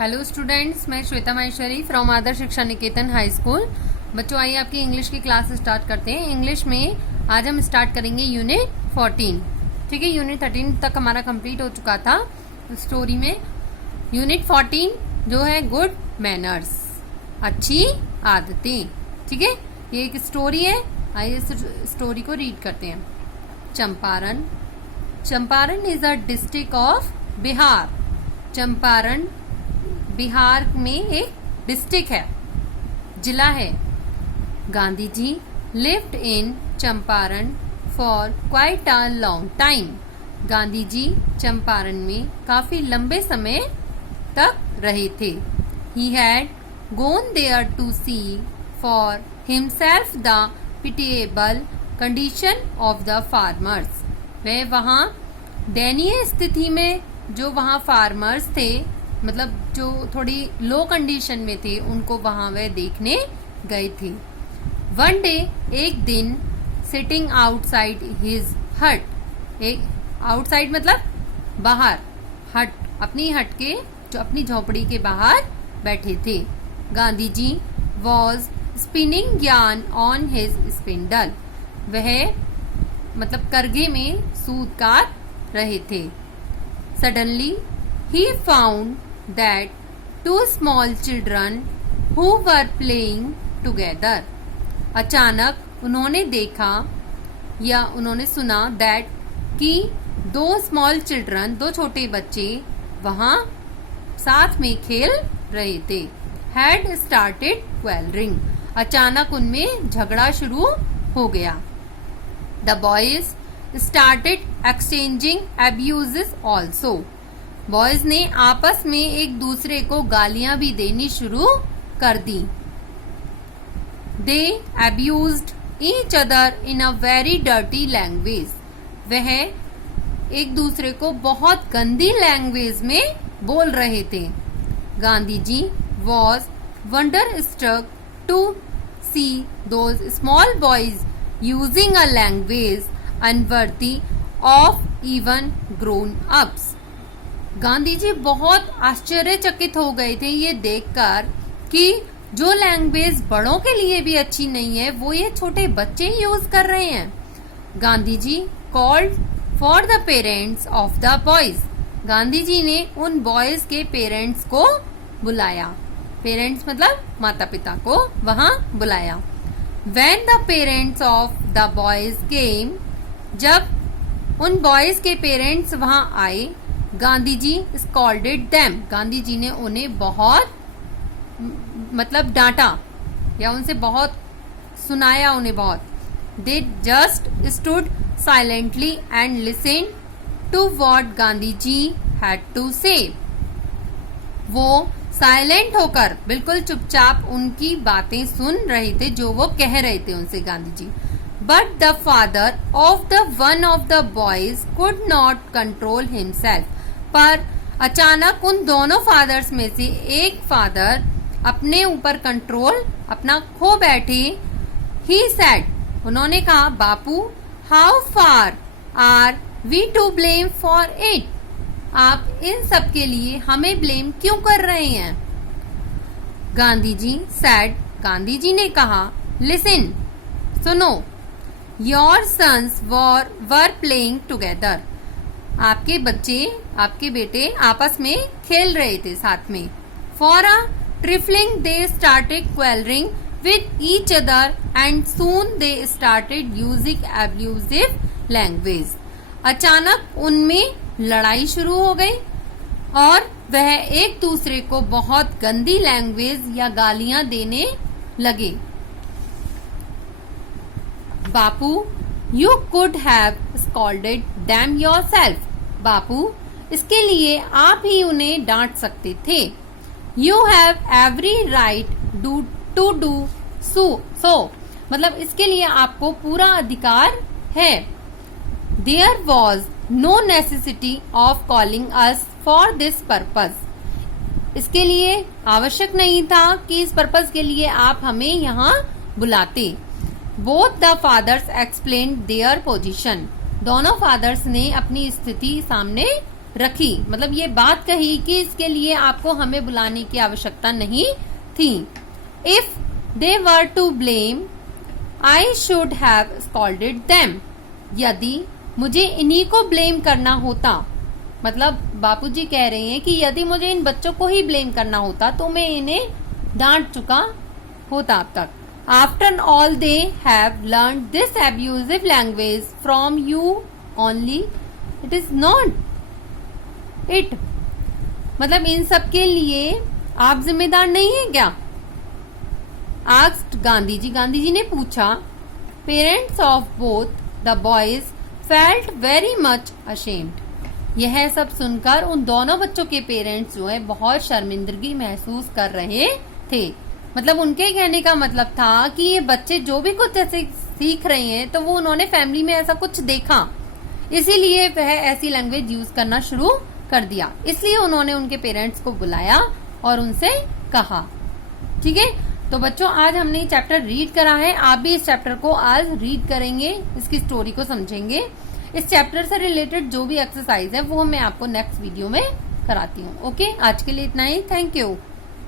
Hello students, मैं Shweta Maheshwari from आदर्श शिक्षा निकेतन high school. बच्चों, आइए आपकी इंग्लिश की क्लास स्टार्ट करते हैं। इंग्लिश में आज हम स्टार्ट करेंगे यूनिट 14। ठीक है, यूनिट 13 तक हमारा कंप्लीट हो चुका था स्टोरी में। यूनिट 14 जो है गुड मैनर्स, अच्छी आदतें। ठीक है, ये एक स्टोरी है। आइए इस स्टोरी को रीड करते हैं। Champaran. Champaran is a district of Bihar. Champaran Bihar में एक डिस्ट्रिक्ट है, जिला है। Gandhi ji lived in Champaran for quite a long time. Gandhi ji Champaran में काफी लंबे समय तक रहे थे। He had gone there to see for himself the pitiable condition of the farmers. वह वहाँ दयनीय स्थिति में जो वहाँ फार्मर्स थे, मतलब जो थोड़ी लो कंडीशन में थे, उनको वहां वह देखने गए थे। वन डे, एक दिन, सिटिंग आउटसाइड हिज हट। एक आउटसाइड मतलब बाहर, हट अपनी हट के, जो अपनी झोपड़ी के बाहर बैठे थे। Gandhi ji was spinning yarn on his spindle. वह मतलब करघे में सूत काट रहे थे। Suddenly he found that two small children who were playing together। अचानक उन्होंने देखा या उन्होंने सुना that कि दो small children, दो छोटे बच्चे वहां साथ में खेल रहे थे। had started quarreling। अचानक उनमें झगड़ा शुरू हो गया। The boys started exchanging abuses also। Boys ने आपस में एक दूसरे को गालियां भी देनी शुरू कर दी। They abused each other in a very dirty language. वह एक दूसरे को बहुत गंदी लैंग्वेज में बोल रहे थे। Gandhi ji was wonder struck to see those small boys using a language unworthy of even grown ups. Gandhi ji बहुत आश्चर्यचकित हो गए थे ये देखकर कि जो लैंग्वेज बड़ों के लिए भी अच्छी नहीं है, वो ये छोटे बच्चे यूज कर रहे हैं। Gandhi ji called for the parents of the boys. Gandhi ji ने उन बॉयज के पेरेंट्स को बुलाया। पेरेंट्स मतलब माता पिता को वहां बुलाया। When the parents of the boys came, जब उन बॉयज के पेरेंट्स वहां आए, गांधी जी स्कॉल्डेड देम। गांधी जी ने उन्हें बहुत मतलब डांटा या उनसे बहुत सुनाया, उन्हें बहुत। They just stood silently and listen to what Gandhi ji had to say. वो साइलेंट होकर बिल्कुल चुपचाप उनकी बातें सुन रहे थे जो वो कह रहे थे उनसे Gandhi ji. But the father of the one of the boys could not control himself. पर अचानक उन दोनों फादर्स में से एक फादर अपने ऊपर कंट्रोल अपना खो बैठे। ही सेड, उन्होंने कहा, Bapu, how far are we to blame for it. आप इन सब के लिए हमें ब्लेम क्यों कर रहे हैं? गांधी जी सेड, गांधी जी ने कहा, लिसन, सुनो, your sons were playing together. आपके बच्चे, आपके बेटे आपस में खेल रहे थे साथ में। For a trifling they started quarreling with each other and soon they started using abusive language. अचानक उनमें लड़ाई शुरू हो गई और वह एक दूसरे को बहुत गंदी लैंग्वेज या गालियां देने लगे। Bapu, you could have scolded them yourself. Bapu, इसके लिए आप ही उन्हें डांट सकते थे। You have every right to do so. मतलब इसके लिए आपको पूरा अधिकार है। There was no necessity of calling us for this purpose. इसके लिए आवश्यक नहीं था कि इस पर्पज के लिए आप हमें यहाँ बुलाते। Both the fathers explained their position. दोनों फादर्स ने अपनी स्थिति सामने रखी, मतलब ये बात कही कि इसके लिए आपको हमें बुलाने की आवश्यकता नहीं थी। If they were to blame I should have scolded them. यदि मुझे इन्हीं को ब्लेम करना होता, मतलब बापूजी कह रहे हैं कि यदि मुझे इन बच्चों को ही ब्लेम करना होता तो मैं इन्हें डांट चुका होता अब तक। After all they have learn this abusive language from you only, it is not it. मतलब इन सब के लिए आप जिम्मेदार नहीं है क्या? आस्क्ड गांधी जी ने पूछा। Parents of both the boys felt very much ashamed. यह सब सुनकर उन दोनों बच्चों के पेरेंट्स जो है बहुत शर्मिंदगी महसूस कर रहे थे। मतलब उनके कहने का मतलब था कि ये बच्चे जो भी कुछ ऐसे सीख रहे हैं तो वो उन्होंने फैमिली में ऐसा कुछ देखा, इसीलिए वह ऐसी लैंग्वेज यूज करना शुरू कर दिया। इसलिए उन्होंने उनके पेरेंट्स को बुलाया और उनसे कहा। ठीक है, तो बच्चों आज हमने चैप्टर रीड करा है, आप भी इस चैप्टर को आज रीड करेंगे, इसकी स्टोरी को समझेंगे। इस चैप्टर से रिलेटेड जो भी एक्सरसाइज है वो मैं आपको नेक्स्ट वीडियो में कराती हूँ। ओके, आज के लिए इतना ही। Thank you.